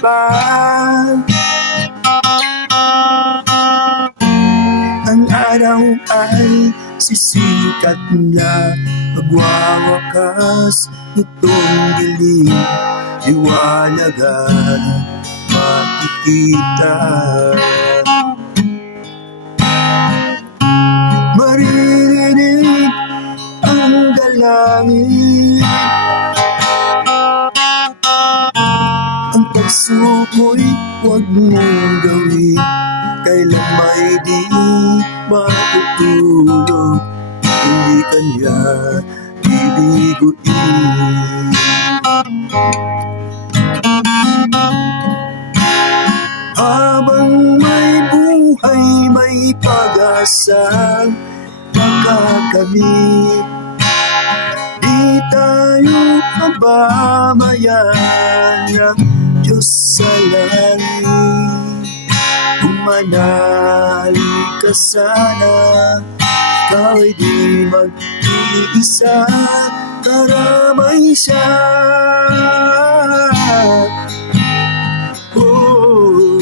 pa. Ang araw ay sisikat na, magwawakas itong dilim, liwanag at makikita. Maririnig ang dalangin, ang pagsuko'y huwag mong gawin, kailan may di matutulog, hindi kanya bibiguin. Habang may buhay, may pag-asang makakamit, di tayo pababayaan ng Diyos sa langit. Manali ka sana, ikaw ay di mag-iisa, karamay siya. Oh, oh.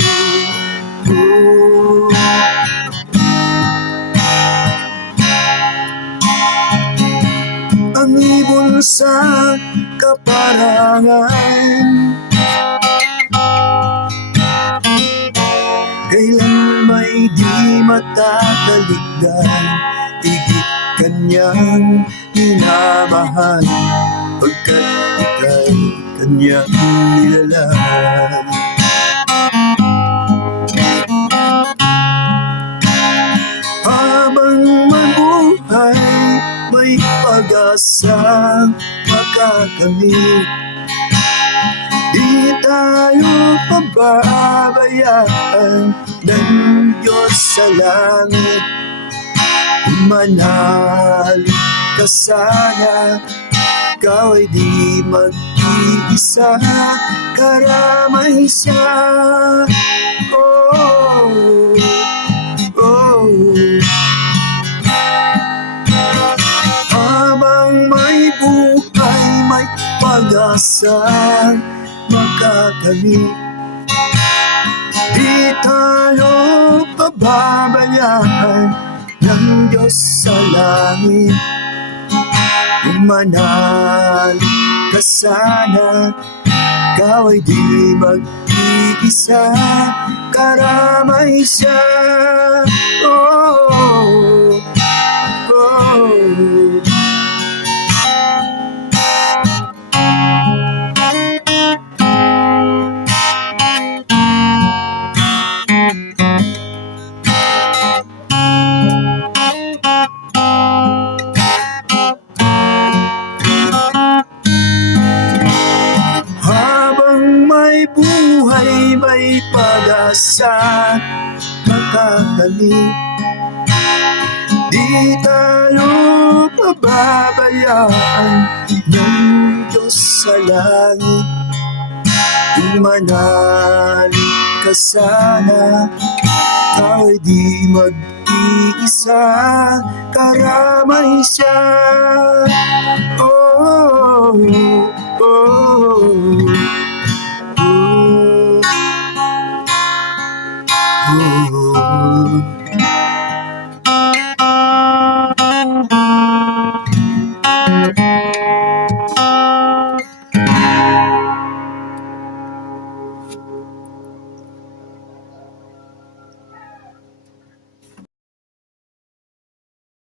Ang ibon sa kaparangan, kailan may di matatalikdan, higit kanyang minamahal, pagkat ika'y kanyang nilalang. Habang mabuhay, may pag-asang makakamit, di tayo pababayaan ng Diyos sa langit. Manali ka sana, ikaw ay di mag-iisa, karamay siya. Oh, oh. Habang may buhay, may pag-asang makakamit, di tayo pababayaan ng Diyos sa langit. Manali ka sana, ikaw ay di mag-iisa, karamay siya. Oh, oh. Buhay, may pag-asa makakamit, di tayo pababayaan ng Diyos sa langit. Manali ka sana, ikaw ay di mag-iisa, karamay siya. Oh, oh, oh.